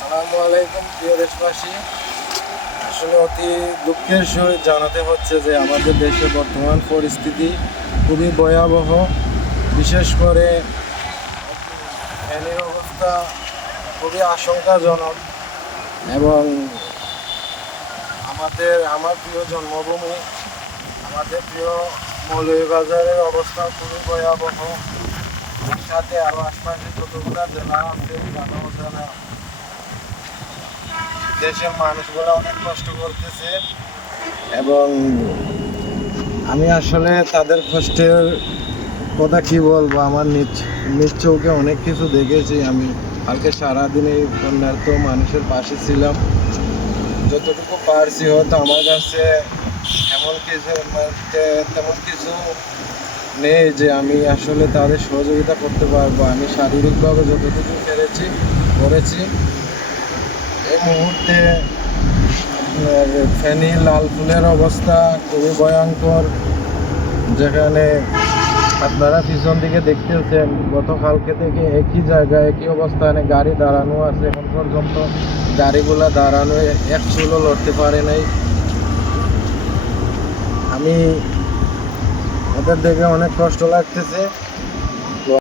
আসসালামু আলাইকুম, প্রিয় দেশবাসী। আসলে অতি দুঃখের সহিত জানাতে হচ্ছে যে, আমাদের দেশে বর্তমান পরিস্থিতি খুবই ভয়াবহ। বিশেষ করে ফ্যানের অবস্থা খুবই আশঙ্কাজনক এবং আমাদের, আমার প্রিয় জন্মভূমি, আমাদের প্রিয় মৌলভীবাজারের অবস্থা খুবই ভয়াবহ। সাথে আরও আশপাশে যতগুলো জেলা আছে জানা দেশের মানুষগুলো অনেক কষ্ট করতেছে। এবং আমি আসলে তাদের কষ্টের কথা কি বলব? আমার নিজ নিজ চোখে অনেক কিছু দেখেছি। আমি কালকে সারাদিনে বন্যার্থ মানুষের পাশে ছিলাম। যতটুকু পারছি হয়তো আমার কাছে এমন কিছু মানে তেমন কিছু নেই যে আমি আসলে তাদের সহযোগিতা করতে পারব। আমি শারীরিকভাবে যতটুকু পেরেছি, করেছি। এই মুহূর্তে ফেনী লাল ফুলের অবস্থা খুবই ভয়ঙ্কর। যেখানে আপনারা পিছন দিকে দেখতেছেন, গতকালকে থেকে একই জায়গায় একই অবস্থানে গাড়ি দাঁড়ানো আছে। এখন পর্যন্ত গাড়িগুলো দাঁড়ানো, এক চুলও লড়তে পারে নাই। আমি ওদের দেখে অনেক কষ্ট লাগতেছে।